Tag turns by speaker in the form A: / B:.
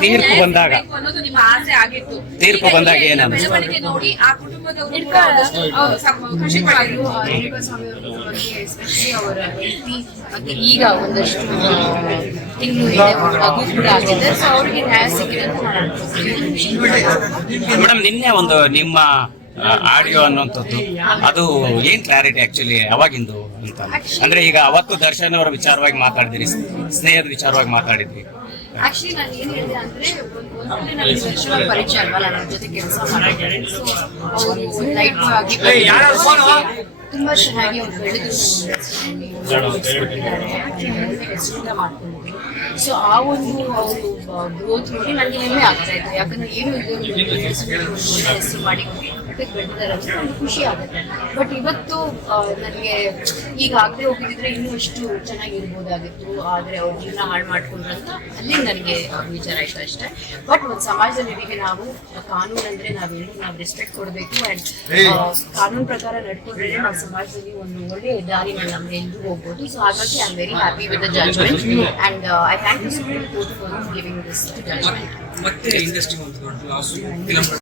A: ತೀರ್ಪು ಬಂದಾಗ.
B: ಸಿಗ್ಬೇಕು ನಿಮ್ಮ ಆಸೆ ಆಗಿತ್ತು.
A: ತೀರ್ಪು ಬಂದಾಗ
B: ಏನಂದ್ರೆ?
A: ಏನನ್ನಿಸ್ತು?
B: ನೋಡಿ ಆ ಕುಟುಂಬದವರು ಕೂಡ ಒಂದಷ್ಟು, ಆ, ಖುಷಿ ಪಟ್ಟಿದ್ರು.
C: ಸ್ವಾಮಿ ಅವರ ಬಗ್ಗೆ ಎಸ್ಪೆಷಲಿ ಅವರ ಹೆಂಡತಿ ಮತ್ತೆ ಈಗ ಒಂದಷ್ಟು ತಿಂಗಳು ಇದೆ ಮಗು ಕೂಡ ಆಗಿದೆ ಸೊ ಅವರಿಗೆ ನ್ಯಾಯ ಸಿಕ್ಕಿದೆ ಅಂತ ನಾನು ಅನ್ಕೊಳ್ತೀನಿ.
A: ಮೇಡಮ್ ನಿನ್ನೆ ಒಂದು ನಿಮ್ಮ ಆಡಿಯೋ ಅನ್ನುವಂಥದ್ದು. ಅದು ಏನ್ ಕ್ಲಾರಿಟಿ ಆಕ್ಚುಲಿ ಅವಾಗಿಂದು ಅಂತ? ಅಂದ್ರೆ ಈಗ ಅವತ್ತು ದರ್ಶನ್ ಅವರ ವಿಚಾರವಾಗಿ ಮಾತಾಡಿದ್ರಿ ಸ್ನೇಹದ ವಿಚಾರವಾಗಿ ಮಾತಾಡಿದ್ರಿ.
C: ಆಕ್ಚುಲಿ ನಾನು ಏನು ಹೇಳಿದೆ ಅಂದ್ರೆ, ಒಂದ್ಸಲ ನನಗೆ ದರ್ಶನ ಪರಿಚಯ ಅಲ್ವಾ ನನ್ನ ಜೊತೆ ಕೆಲಸ ಮಾಡಿ ಸೊ ಅವರು ಲೈಟ್ ಆಗಿ ತುಂಬಾ ಚೆನ್ನಾಗಿ ಅವ್ರು ಬೆಳೆದು ಹೆಸರಿಂದ ಮಾಡ್ಕೊಂಡಿದ್ರು ಸೊ ಆ ಒಂದು ಅವರು ಗ್ರೋತ್ ನೋಡಿ ನನಗೆ ಹೆಮ್ಮೆ ಆಗ್ತಾ ಇತ್ತು ಯಾಕಂದ್ರೆ ಏನು ಹೆಸರು ಮಾಡಿ ಬೆಳೆದಿದ್ದಾರೆ ಅಂತ ಒಂದು ಖುಷಿ ಆಗುತ್ತೆ. ಬಟ್ ಇವತ್ತು ನನಗೆ ಈಗ ಆಗದೆ ಹೋಗಿದ್ರೆ ಇನ್ನೂ ಇಷ್ಟು ಚೆನ್ನಾಗಿರ್ಬೋದಾಗಿತ್ತು. ಆದ್ರೆ ಅವ್ರ ಜೀವನ ಹಾಳು ಮಾಡ್ಕೊಂಡ್ರು ಅಂತ ಅಲ್ಲಿ ನನಗೆ ವಿಚಾರ ಆಯ್ತು ಅಷ್ಟೇ. ಬಟ್ ಒಂದು ಸಮಾಜದಲ್ಲಿ ನಾವು ಕಾನೂನು ಅಂದ್ರೆ ನಾವೇನು ನಾವು ರೆಸ್ಪೆಕ್ಟ್ ಕೊಡಬೇಕು. ಅಂಡ್ ಕಾನೂನು ಪ್ರಕಾರ ನಡ್ಕೊಂಡ್ರೆ ನಾವು ಸಮಾಜದಲ್ಲಿ ಒಂದು ಒಳ್ಳೆ ದಾರಿನಲ್ಲಿ ನಮ್ಗೆ ಎಲ್ಲರೂ ಹೋಗ್ಬೋದು. ಸೊ ಹಾಗಾಗಿ I am very happy with the judgement and I thank you Supreme Court for giving this judgement